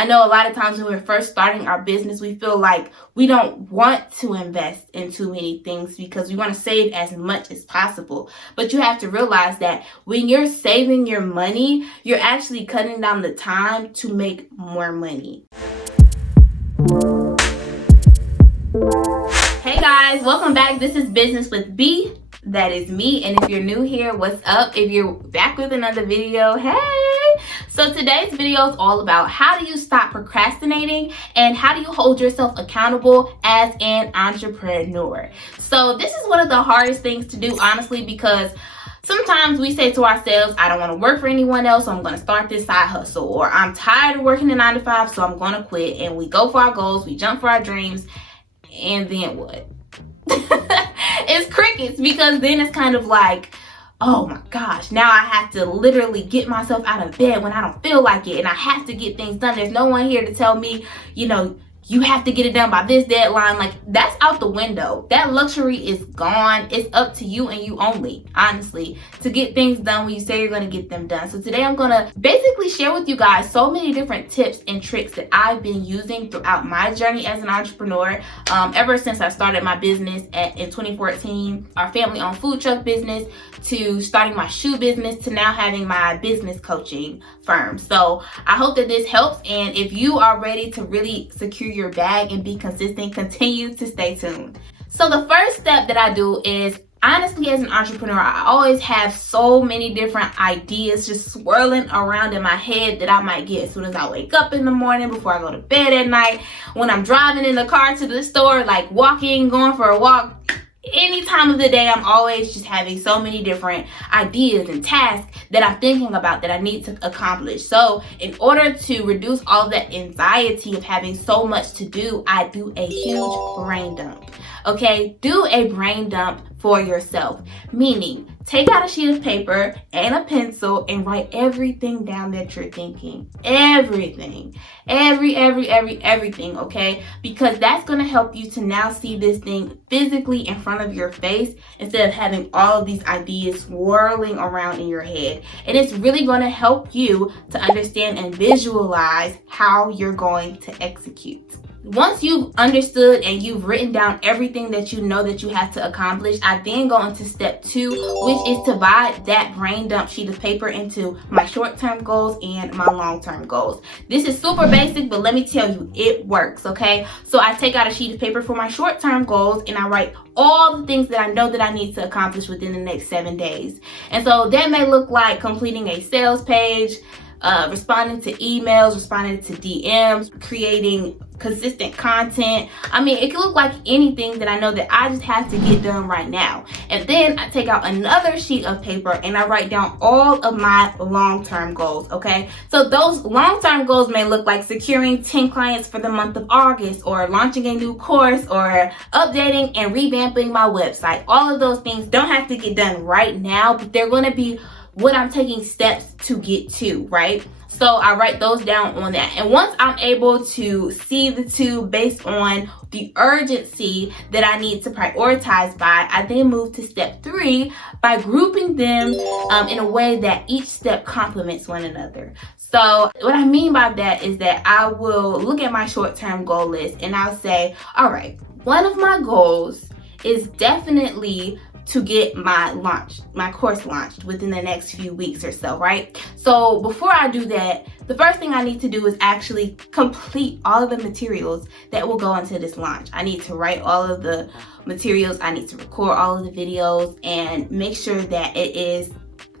I know a lot of times when we're first starting our business, we feel like we don't want to invest in too many things because we want to save as much as possible. But you have to realize that when you're saving your money, you're actually cutting down the time to make more money. Hey guys, welcome back. This is Business with B. That is me. And if you're new here, what's up? If you're back with another video, hey! So today's video is all about how do you stop procrastinating and how do you hold yourself accountable as an entrepreneur. So this is one of the hardest things to do, honestly, because sometimes we say to ourselves, I don't want to work for anyone else, so I'm going to start this side hustle. Or I'm tired of working a 9 to 5, so I'm going to quit. And we go for our goals, we jump for our dreams, and then what? It's crickets, because then it's kind of like, oh my gosh, now I have to literally get myself out of bed when I don't feel like it, and I have to get things done. There's no one here to tell me, you have to get it done by this deadline. Like, that's out the window. That luxury is gone. It's up to you and you only, honestly, to get things done when you say you're going to get them done. So today I'm going to basically share with you guys so many different tips and tricks that I've been using throughout my journey as an entrepreneur. Ever since I started my business in 2014, our family-owned food truck business, to starting my shoe business, to now having my business coaching firm. So I hope that this helps. And if you are ready to really secure your bag and be consistent, continue to stay tuned. So the first step that I do is, honestly, as an entrepreneur, I always have so many different ideas just swirling around in my head that I might get as soon as I wake up in the morning, before I go to bed at night, when I'm driving in the car to the store, like walking, going for a walk. Any time of the day, I'm always just having so many different ideas and tasks that I'm thinking about that I need to accomplish. So in order to reduce all of that anxiety of having so much to do, I do a huge brain dump. Okay, do a brain dump for yourself, meaning take out a sheet of paper and a pencil and write everything down that you're thinking. Everything, everything, okay? Because that's going to help you to now see this thing physically in front of your face instead of having all of these ideas swirling around in your head. And it's really going to help you to understand and visualize how you're going to execute. Once you've understood and you've written down everything that you know that you have to accomplish, I then go into step 2, which is to divide that brain dump sheet of paper into my short-term goals and my long-term goals. This is super basic, but let me tell you, it works, okay? So I take out a sheet of paper for my short-term goals and I write all the things that I know that I need to accomplish within the next 7 days. And so that may look like completing a sales page, responding to emails, responding to DMs, creating consistent content. I mean, it could look like anything that I know that I just have to get done right now. And then I take out another sheet of paper and I write down all of my long-term goals, okay? So those long-term goals may look like securing 10 clients for the month of August, or launching a new course, or updating and revamping my website. All of those things don't have to get done right now, but they're going to be what I'm taking steps to get to, right? So I write those down on that. And once I'm able to see the two based on the urgency that I need to prioritize by, I then move to step 3 by grouping them in a way that each step complements one another. So what I mean by that is that I will look at my short-term goal list and I'll say, all right, one of my goals is definitely to get my course launched within the next few weeks or so, right? So before I do that, the first thing I need to do is actually complete all of the materials that will go into this launch. I need to write all of the materials, I need to record all of the videos, and make sure that it is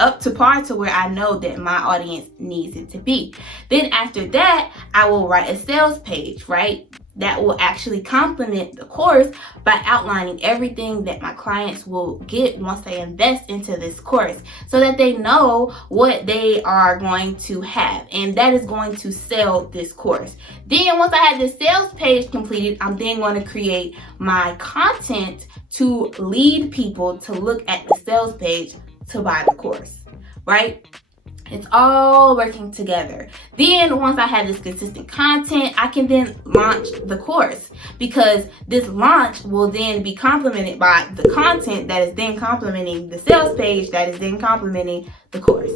up to par to where I know that my audience needs it to be. Then after that, I will write a sales page, right? That will actually complement the course by outlining everything that my clients will get once they invest into this course, so that they know what they are going to have, and that is going to sell this course. Then once I have the sales page completed, I'm then going to create my content to lead people to look at the sales page to buy the course, right? It's all working together. Then once I have this consistent content, I can then launch the course, because this launch will then be complemented by the content that is then complementing the sales page, that is then complementing the course.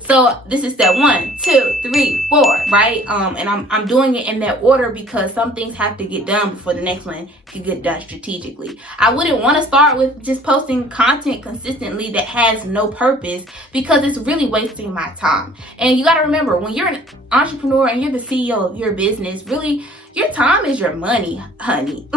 So this is step 1, 2, 3, 4, right? And I'm doing it in that order because some things have to get done before the next one can get done strategically. I wouldn't want to start with just posting content consistently that has no purpose, because it's really wasting my time. And you got to remember, when you're an entrepreneur and you're the CEO of your business, really your time is your money, honey.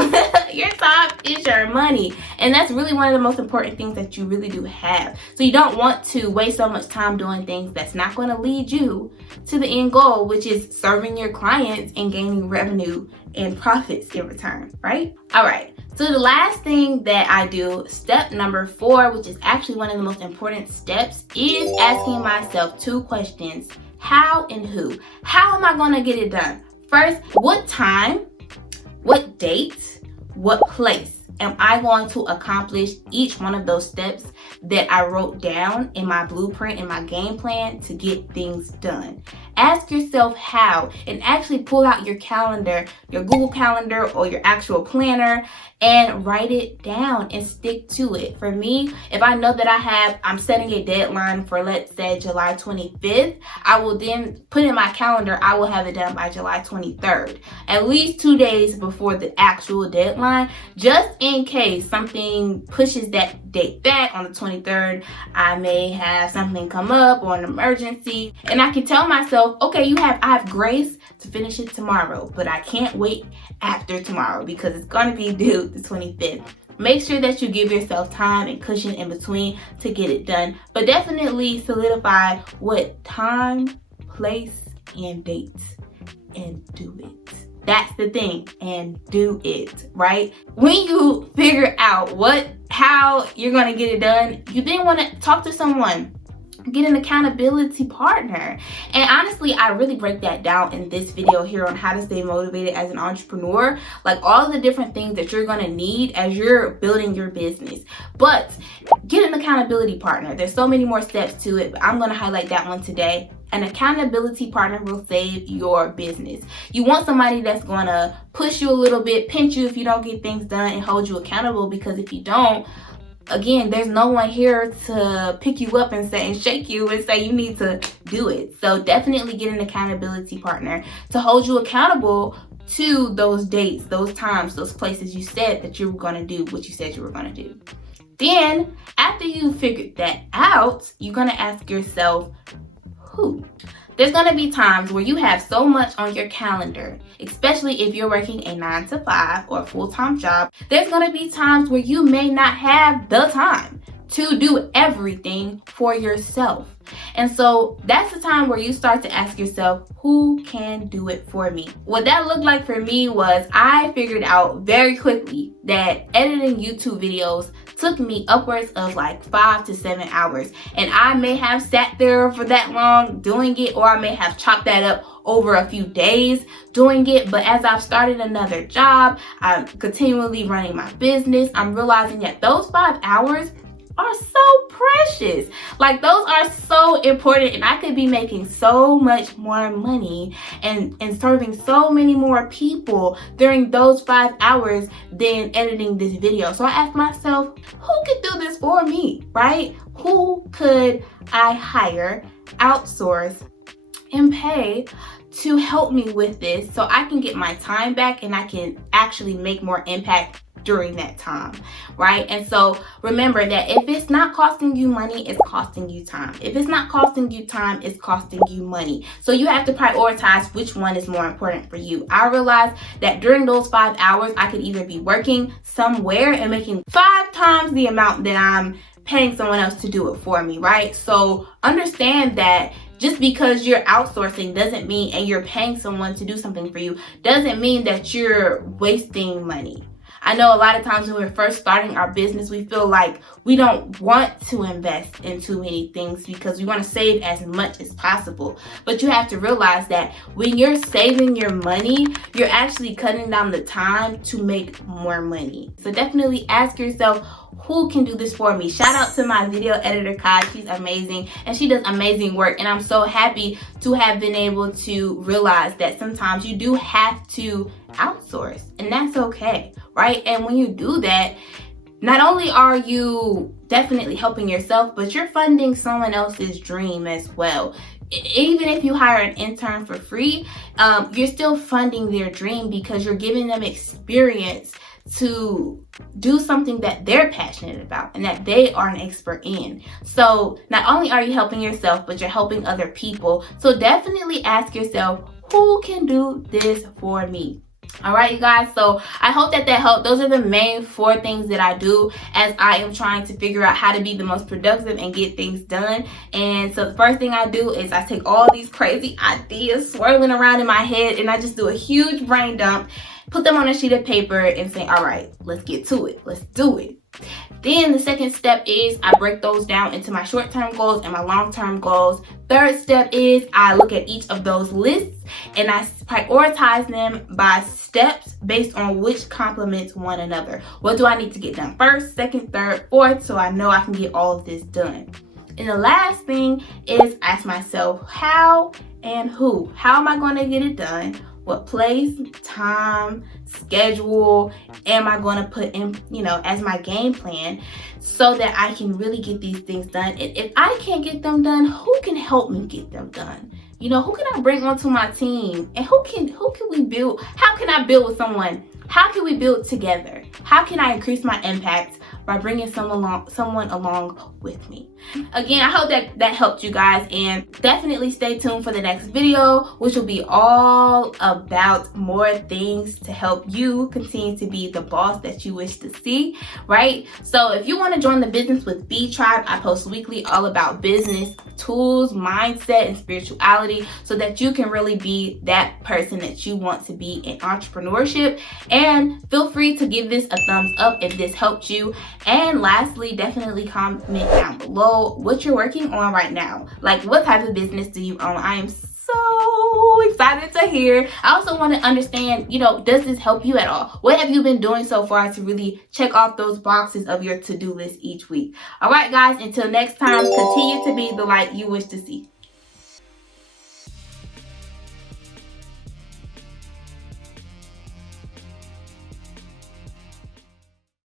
Your time is your money. And that's really one of the most important things that you really do have. So you don't want to waste so much time doing things that's not going to lead you to the end goal, which is serving your clients and gaining revenue and profits in return, right? All right. So the last thing that I do, step number 4, which is actually one of the most important steps, is asking myself 2 questions. How and who? How am I going to get it done? First, what time, what date, what place am I going to accomplish each one of those steps that I wrote down in my blueprint, in my game plan to get things done? Ask yourself how, and actually pull out your calendar, your Google Calendar or your actual planner, and write it down and stick to it. For me, if I know that I'm setting a deadline for, let's say, July 25th, I will then put in my calendar, I will have it done by July 23rd, at least 2 days before the actual deadline, just in case something pushes that date back on the 23rd. I may have something come up or an emergency, and I can tell myself, okay, I have grace to finish it tomorrow, but I can't wait after tomorrow because it's going to be due the 25th. Make sure that you give yourself time and cushion in between to get it done, but definitely solidify what time, place, and date, and do it. That's the thing, and do it, right? When you figure out how you're going to get it done, you then want to talk to someone. Get an accountability partner. And honestly, I really break that down in this video here on how to stay motivated as an entrepreneur, like all the different things that you're going to need as you're building your business. But get an accountability partner. There's so many more steps to it, but I'm going to highlight that one today. An accountability partner will save your business. You want somebody that's going to push you a little bit, pinch you if you don't get things done, and hold you accountable, because if you don't, again, there's no one here to pick you up and shake you and say you need to do it. So definitely get an accountability partner to hold you accountable to those dates, those times, those places you said that you were going to do what you said you were going to do. Then, after you figured that out, you're going to ask yourself, who? There's going to be times where you have so much on your calendar, especially if you're working a 9-to-5 or a full-time job. There's going to be times where you may not have the time to do everything for yourself. And so that's the time where you start to ask yourself, who can do it for me? What that looked like for me was I figured out very quickly that editing YouTube videos took me upwards of like 5 to 7 hours. And I may have sat there for that long doing it, or I may have chopped that up over a few days doing it. But as I've started another job, I'm continually running my business, I'm realizing that those 5 hours are so precious. Like, those are so important, and I could be making so much more money and serving so many more people during those 5 hours than editing this video. So I asked myself, who could do this for me, right? Who could I hire, outsource, and pay to help me with this so I can get my time back and I can actually make more impact during that time, right? And so remember that if it's not costing you money, it's costing you time. If it's not costing you time, it's costing you money. So you have to prioritize which one is more important for you. I realized that during those 5 hours, I could either be working somewhere and making 5 times the amount that I'm paying someone else to do it for me, right? So understand that just because you're outsourcing doesn't mean, and you're paying someone to do something for you, doesn't mean that you're wasting money. I know a lot of times when we're first starting our business, we feel like we don't want to invest in too many things because we want to save as much as possible. But you have to realize that when you're saving your money, you're actually cutting down the time to make more money. So definitely ask yourself, who can do this for me? Shout out to my video editor, Kai. She's amazing and she does amazing work. And I'm so happy to have been able to realize that sometimes you do have to outsource, and that's okay, right? And when you do that, not only are you definitely helping yourself, but you're funding someone else's dream as well. Even if you hire an intern for free, you're still funding their dream because you're giving them experience to do something that they're passionate about and that they are an expert in. So not only are you helping yourself, but you're helping other people. So definitely ask yourself, who can do this for me? All right, you guys, so I hope that helped. Those are the main 4 things that I do as I am trying to figure out how to be the most productive and get things done. And so the first thing I do is I take all these crazy ideas swirling around in my head and I just do a huge brain dump, put them on a sheet of paper and say, all right, let's get to it. Let's do it. Then the second step is I break those down into my short-term goals and my long-term goals. Third step is I look at each of those lists and I prioritize them by steps based on which complements one another. What do I need to get done first, second, third, fourth, so I know I can get all of this done. And the last thing is ask myself how and who. How am I going to get it done? What place, time, schedule am I going to put in, as my game plan so that I can really get these things done? And if I can't get them done, who can help me get them done? Who can I bring onto my team? And who can we build? How can I build with someone? How can we build together? How can I increase my impact by bringing someone along with me? Again, I hope that helped you guys, and definitely stay tuned for the next video, which will be all about more things to help you continue to be the boss that you wish to see, right? So if you want to join the Business with B tribe, I post weekly all about business tools, mindset, and spirituality so that you can really be that person that you want to be in entrepreneurship. And feel free to give this a thumbs up if this helped you. And lastly, definitely comment down below what you're working on right now. Like, what type of business do you own? I am so excited to hear. I also want to understand, does this help you at all? What have you been doing so far to really check off those boxes of your to-do list each week? All right, guys, until next time, continue to be the light you wish to see.